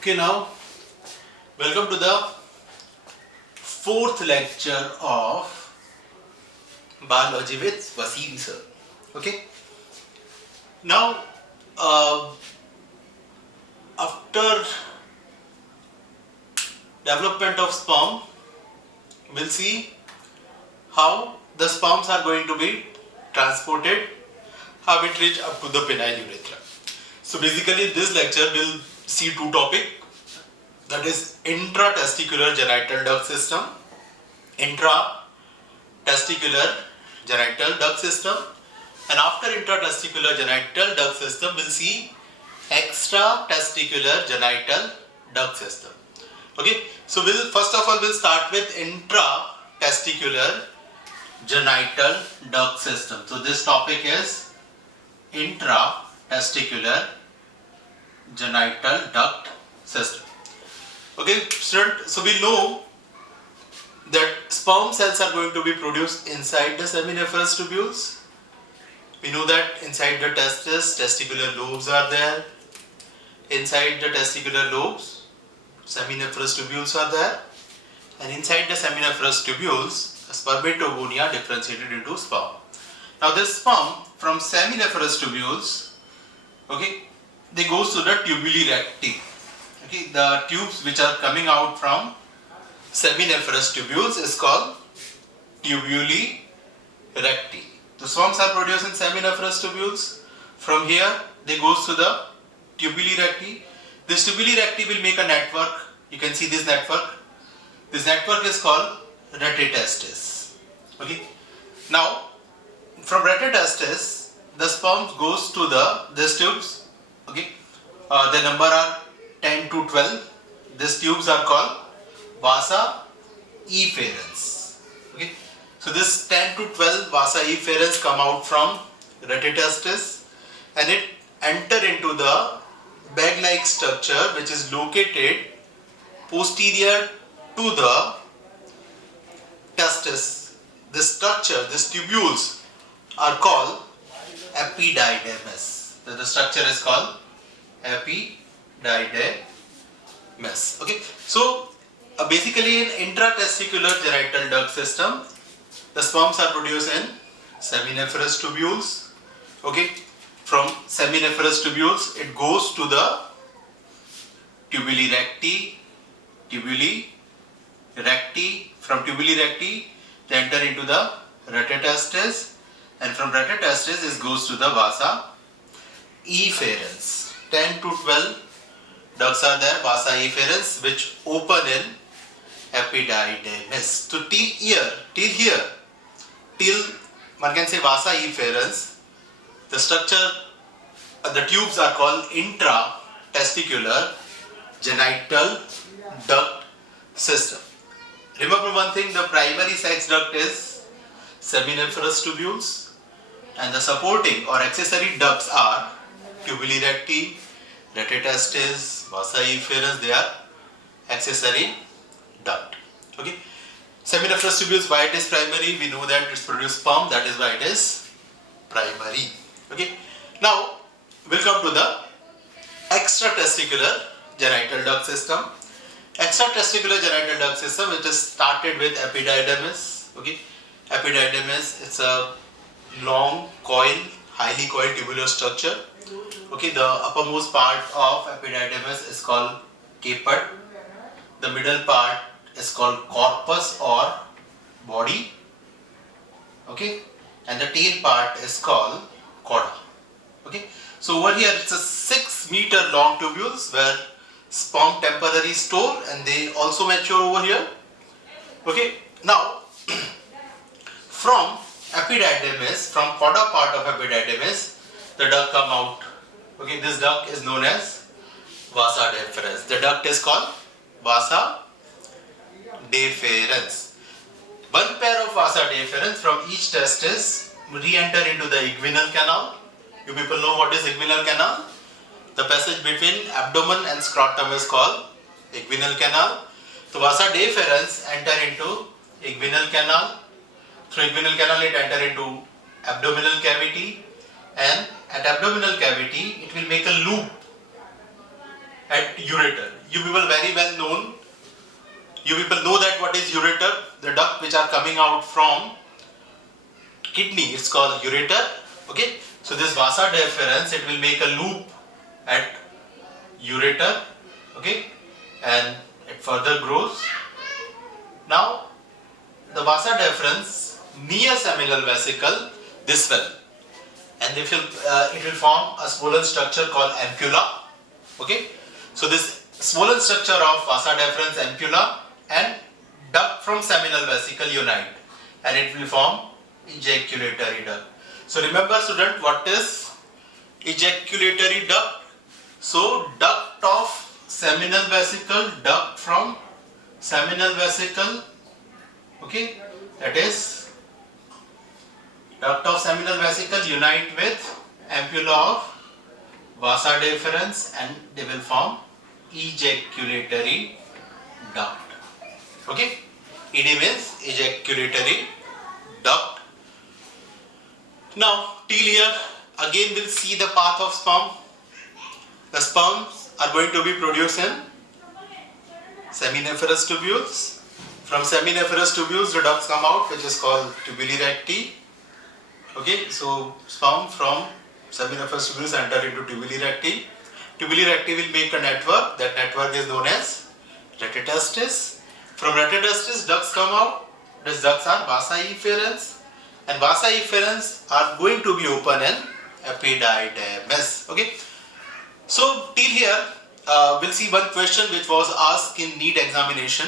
Okay, now welcome to the fourth lecture of biology with Wasim sir. Okay, now uh, after development of sperm, we'll see how the sperms are going to be transported, how it reach up to the penile urethra. So basically, this lecture will see two topics, that is intratesticular genital duct system, intra-testicular genital duct system, and after intratesticular genital duct system we'll see extra-testicular genital duct system. Okay, so we'll start with intra-testicular genital duct system. So this topic is intra-testicular genital duct system. Okay, student, so we know that sperm cells are going to be produced inside the seminiferous tubules. We know that inside the testis, testicular lobes are there. Inside the testicular lobes, seminiferous tubules are there. And inside the seminiferous tubules, spermatogonia differentiated into sperm. Now this sperm from seminiferous tubules, okay, they goes to the tubuli recti. Okay, the tubes which are coming out from seminiferous tubules is called tubuli recti. The sperms are produced in seminiferous tubules. From here they goes to the tubuli recti. This tubuli recti will make a network. You can see this network. This network is called retrotestis. Okay. Now from retrotestis the sperm goes to these tubes. Okay. The number are 10 to 12. These tubes are called vasa efferens. Okay. So this 10 to 12 vasa efferens come out from retrotestis and it enter into the bag-like structure which is located posterior to the testis. This structure, these tubules are called epididymis. The structure is called epididymis. Okay, so basically in intratesticular genital duct system, the sperms are produced in seminiferous tubules. Okay, from seminiferous tubules it goes to the tubuli recti. From tubuli recti they enter into the retrotestis, and from retrotestis it goes to the vasa efferens. 10 to 12 ducts are there, vasa efferens, which open in epididymis. So till one can say vasa efferens, the structure, the tubes are called intra-testicular genital duct system. Remember one thing, the primary sex duct is seminiferous tubules and the supporting or accessory ducts are tubuli recti, retrotestis, vasa efferens, they are accessory duct. Okay. Seminiferous tubules, why it is primary? We know that it's produced sperm, that is why it is primary. Okay. Now we'll come to the extratesticular genital duct system. Extratesticular genital duct system, which is started with epididymis. Okay. Epididymis, it's a long coil, highly coiled tubular structure. Okay, the uppermost part of epididymis is called caput. The middle part is called corpus or body. Okay, and the tail part is called chorda. Okay, so over here it's a 6-meter long tubules where sperm temporarily store and they also mature over here. Okay, now from epididymis, from chorda part of epididymis, the duct come out. Okay, this duct is known as vasa deferens. The duct is called vasa deferens. One pair of vasa deferens from each testis re-enter into the inguinal canal. You people know what is inguinal canal? The passage between abdomen and scrotum is called inguinal canal. So vasa deferens enter into inguinal canal. Through inguinal canal it enter into abdominal cavity, and at abdominal cavity it will make a loop at ureter. You people very well known. You people know that what is ureter, the duct which are coming out from kidney, it's called ureter. Okay, so this vasa deferens, it will make a loop at ureter. Okay, and it further grows. Now the vasa deferens near seminal vesicle, this will, and it will form a swollen structure called ampulla. Okay, so this swollen structure of vasa deferens, ampulla and duct from seminal vesicle unite, and it will form ejaculatory duct. So remember student, what is ejaculatory duct? So duct of seminal vesicle, duct from seminal vesicle, okay, that is duct of seminal vesicle unite with ampulla of vasa deferens and they will form ejaculatory duct. Okay, ED means ejaculatory duct. Now till here again we'll see the path of sperm. The sperms are going to be produced in seminiferous tubules. From seminiferous tubules the ducts come out, which is called tubuli recti. Okay, so sperm from seminiferous tubules enter into tubuli recti. Tubuli recti will make a network. That network is known as retrotestis. From retrotestis ducts come out. These ducts are vasa efferens, and vasa efferens are going to be open in epididymis. Okay, so till here we'll see one question which was asked in NEET examination.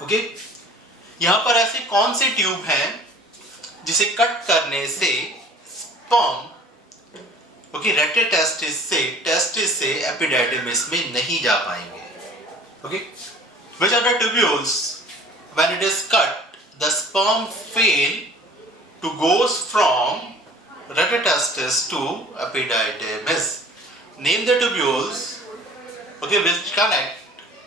Okay, यहाँ पर ऐसे कौन से tube हैं जिसे cut करने से sperm testis से एपिडाइडिमिस में नहीं जा पाएंगे. Okay, which are the tubules when it is cut the sperm fail to goes from retrotestis to epididymis. Name the tubules, okay, which connect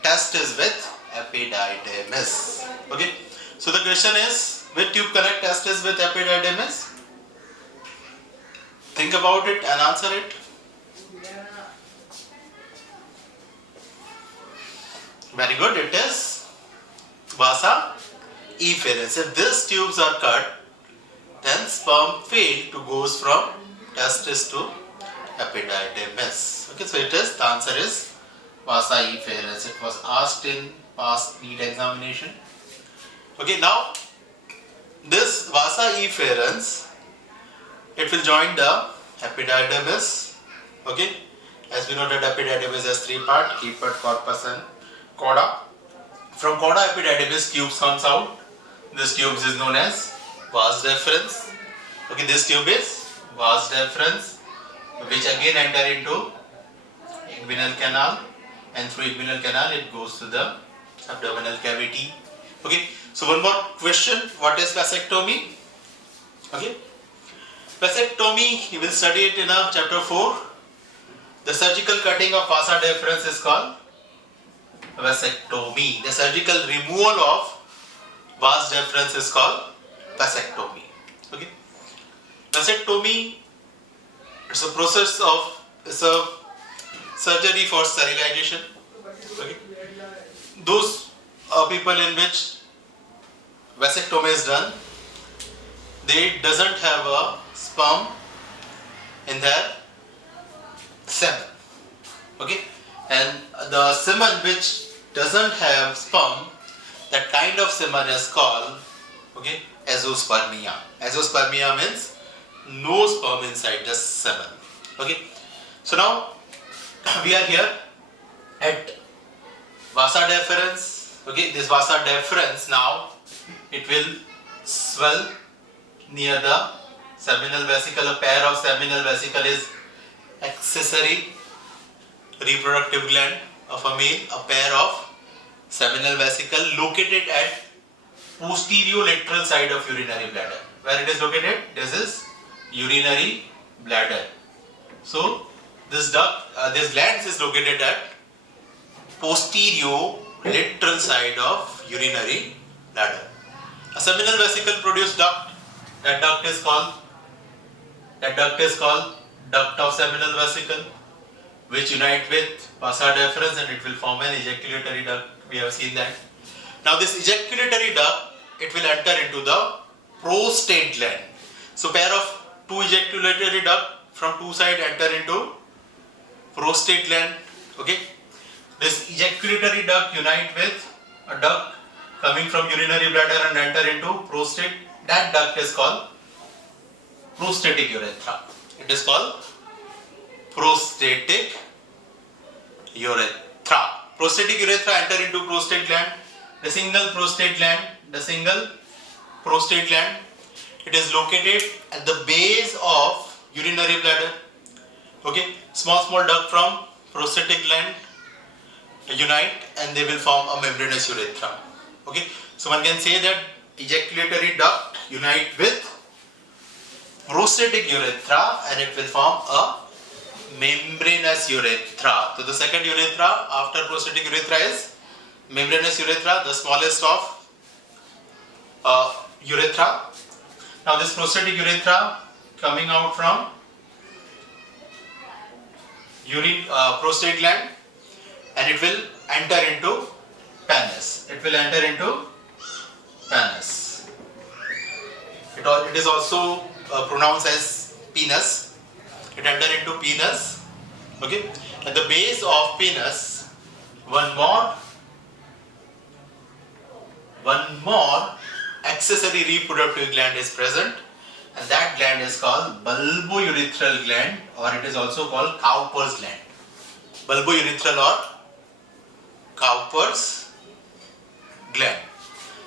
testis with epididymis. Okay, so the question is, which tube connect testis with epididymis? Think about it and answer it. Very good, it is vasa efferens. If these tubes are cut, then sperm fail to goes from testis to epididymis. Okay, so the answer is vasa efferens. It was asked in past NEET examination. Okay, now this vasa efferens, it will join the epididymis. Okay, as we know that epididymis has three parts: key part, corpus and cauda. From cauda epididymis tubes comes out. This tube is known as vas deferens. Okay, this tube is vas deferens, which again enter into inguinal canal, and through inguinal canal it goes to the abdominal cavity. Okay, so one more question: what is vasectomy? Okay, vasectomy, you will study it in chapter 4. The surgical cutting of vasa deferens is called vasectomy. The surgical removal of vas deferens is called vasectomy. Okay, vasectomy, it's a process of, it's a surgery for sterilization. Okay, those people in which vasectomy is done, they doesn't have a sperm in their semen. Okay, and the semen which doesn't have sperm, that kind of semen is called, okay, azoospermia. Azoospermia means no sperm inside the semen. Okay, so now we are here at vasa deferens. Okay, this vasa deferens, now it will swell near the seminal vesicle. A pair of seminal vesicle is accessory reproductive gland of a male. A pair of seminal vesicle located at posterior lateral side of urinary bladder. Where it is located? This is urinary bladder. So this duct, this gland is located at posterior lateral side of urinary bladder. A seminal vesicle produce duct. That duct is called duct of seminal vesicle. which unite with pasa deferens and it will form an ejaculatory duct. We have seen that. Now this ejaculatory duct, it will enter into the prostate gland. So pair of two ejaculatory duct from two sides enter into prostate gland. Okay. This ejaculatory duct unite with a duct coming from urinary bladder and enter into prostate. That duct is called prostatic urethra. It is called prostatic urethra. Prostatic urethra enter into prostate gland. The single prostate gland, it is located at the base of urinary bladder. Okay, small duct from prostatic gland unite and they will form a membranous urethra. Okay, so one can say that ejaculatory duct unite with prostatic urethra and it will form a membranous urethra. So the second urethra after prostatic urethra is membranous urethra, the smallest of urethra. Now this prostatic urethra coming out from prostate gland and it will enter into penis. It is also pronounced as penis. It enter into penis. Okay. At the base of penis, one more accessory reproductive gland is present, and that gland is called bulbourethral gland, or it is also called Cowper's gland. Bulbourethral or Cowper's gland.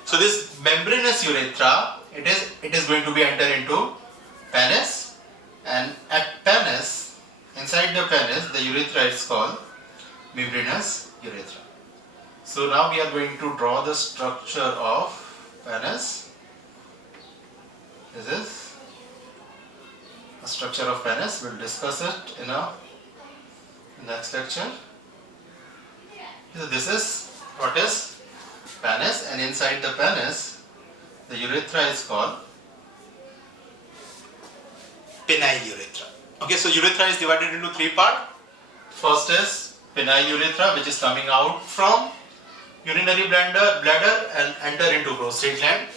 So this membranous urethra, it is going to be enter into penis, and at penis, inside the penis, the urethra is called membranous urethra. So now we are going to draw the structure of penis. This is a structure of penis. We'll discuss it in a next lecture. So this is what is penis, and inside the penis, the urethra is called penile urethra. Okay, so urethra is divided into three parts. First is penile urethra, which is coming out from urinary bladder and enter into prostate gland.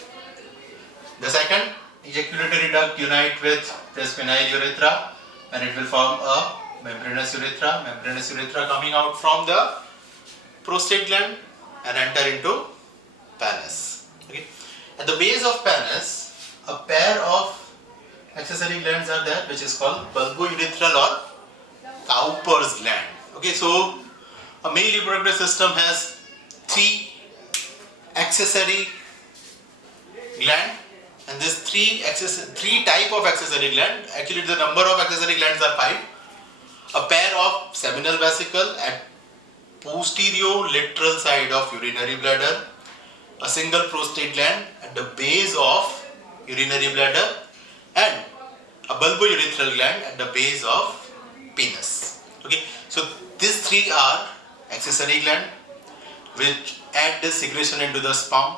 The second, ejaculatory duct unite with this penile urethra and it will form a membranous urethra. Membranous urethra coming out from the prostate gland and enter into penis. Okay. At the base of penis, a pair of accessory glands are there, which is called bulbourethral or Cowper's gland. Okay, so a male reproductive system has three accessory gland, and this three type of accessory gland. Actually, the number of accessory glands are 5. A pair of seminal vesicle at posterior lateral side of urinary bladder, a single prostate gland at the base of urinary bladder, and a bulbourethral gland at the base of penis. Okay, so these three are accessory gland which add the secretion into the sperm.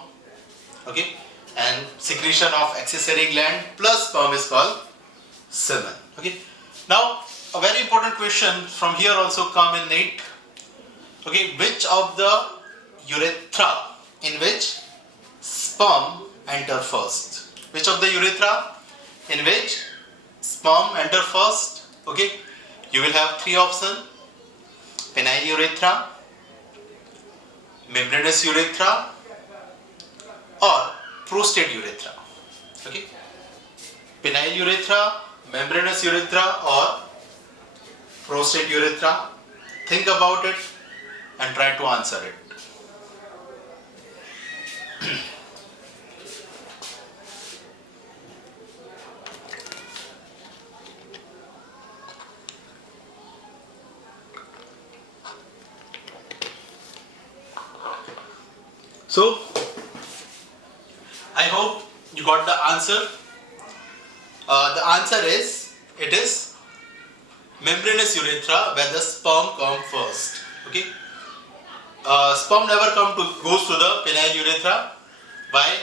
Okay, and secretion of accessory gland plus sperm is called semen. Okay, now a very important question from here also come in NEET. Okay, which of the urethra in which sperm enter first? Which of the urethra in which sperm enter first? Okay, you will have three options: penile urethra, membranous urethra, or prostate urethra. Okay, penile urethra, membranous urethra, or prostate urethra. Think about it and try to answer it. So, I hope you got the answer. The answer is, it is membranous urethra where the sperm come first. Okay. Sperm never goes to the penile urethra. Why?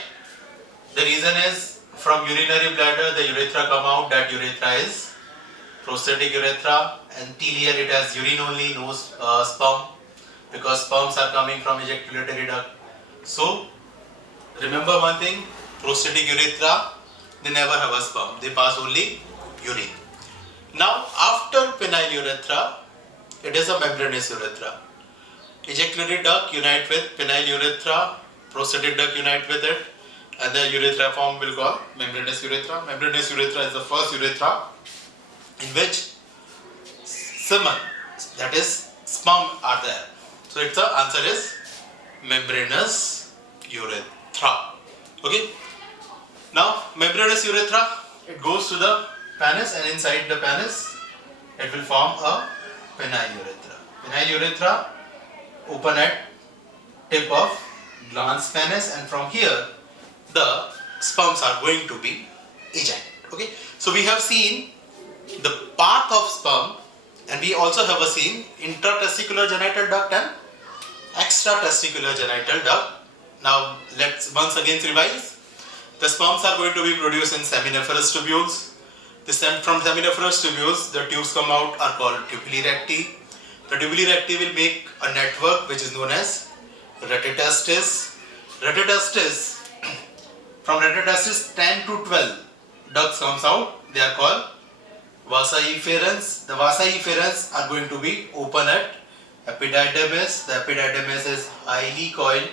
The reason is from urinary bladder the urethra come out. That urethra is prostatic urethra, and till here it has urine only, no sperm, because sperms are coming from ejaculatory duct. So remember one thing, prostatic urethra, they never have a sperm, they pass only urine. Now after penile urethra, it is a membranous urethra. Ejaculatory duct unite with penile urethra, prostatic duct unite with it, and the urethra form will call membranous urethra. Membranous urethra is the first urethra in which semen, that is sperm, are there. So its the answer is membranous urethra. Okay. Now membranous urethra, it goes to the penis, and inside the penis it will form a penile urethra. Penile urethra open at tip of glans penis, and from here the sperms are going to be ejected. Okay. So we have seen the path of sperm, and we also have seen intratesticular genital duct and extratesticular genital duct. Now let's once again revise. The sperms are going to be produced in seminiferous tubules. From seminiferous tubules, the tubes come out are called tubuli recti. The tubuli recti will make a network which is known as retrotestis. Retrotestis, from retrotestis 10 to 12 ducts comes out. They are called vasa efferents. The vasa efferents are going to be open at epididymis. The epididymis is highly coiled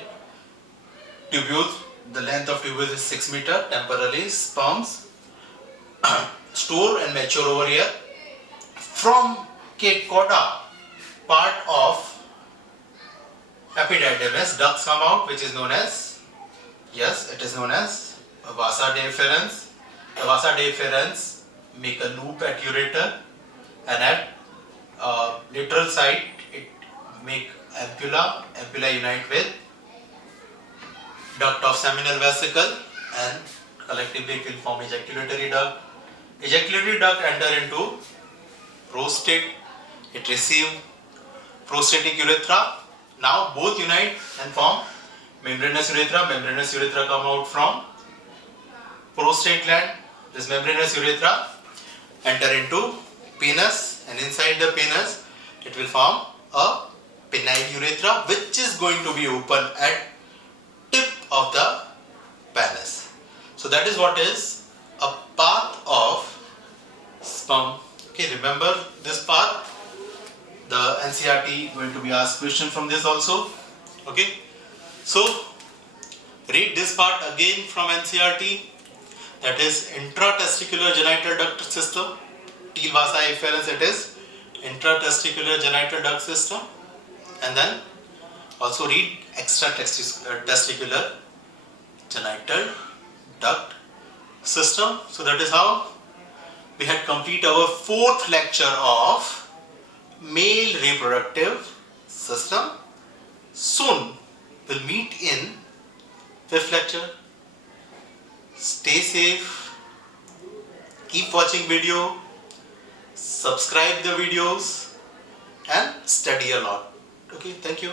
tubules. The length of tubules is 6 meter. Temporally, sperms store and mature over here. From coda part of epididymis, ducts come out, which is known as, yes, it is known as vasa deferens. The vasa deferens make a loop at ureter, and at lateral side it make ampulla. Ampulla unite with duct of seminal vesicle, and collectively it will form ejaculatory duct. Ejaculatory duct enter into prostate. It receive prostatic urethra. Now both unite and form membranous urethra. Membranous urethra come out from prostate gland. This membranous urethra enter into penis, and inside the penis it will form a penile urethra, which is going to be open at tip of the penis. So that is what is a path of sperm. Okay, remember this path. The NCERT going to be asked question from this also. Okay, so read this part again from NCERT. That is intratesticular genital duct system. Til vasa efferens, it is intratesticular genital duct system. And then also read extratesticular genital duct system. So that is how we had complete our fourth lecture of male reproductive system. Soon we'll meet in fifth lecture. Stay safe, keep watching video, subscribe the videos, and study a lot. Okay, thank you.